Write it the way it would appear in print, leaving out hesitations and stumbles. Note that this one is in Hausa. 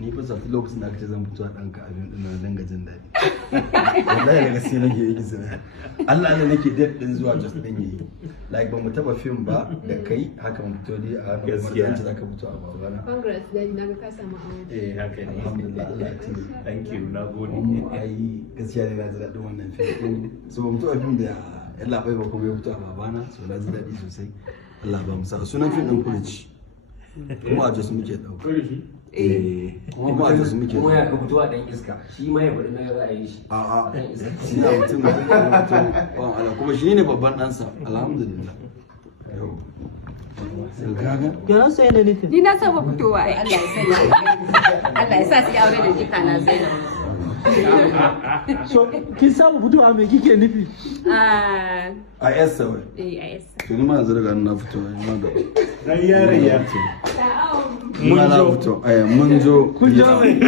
ni fa sai lokacin da aka ce zan fito a ɗanka abin ɗin na danga jin daɗi wallahi daga sai nake yi zina Allah ne nake daɗin zuwa just ɗin yi like ba mu taɓa fim ba da kai haka mu fito dai a ranar gaskiya za ka fito a babana congrats dai na ga ka samu aure haka ne alhamdulillah Allah ya ci thank you na gode ai gaskiya ne na ji daɗin wannan fim so ba mu taɓa fim da yalla bai ba kuma ya fito a babana so na ji daɗi sosai Allah ba mu sa sunan fim ɗin Kurici kuma a Jos muke ɗauka kuma a Jos muke kuma ya fito a dan iska shi ma ya faɗi na ra'ayin shi a'a shi ne mutum Allah kuma shi ne babban ɗansa alhamdulillah yau Yana sai da nufin. ni na saba fitowa ai Allah ya sani Allah ya sa su aure da jika na Zainab So, kin samu fitowa me kike nufi? a yasa wai yes to ni ma yanzu daga nan na fito ni ma da dan yare ya mun zo mun zo Kun ja mai.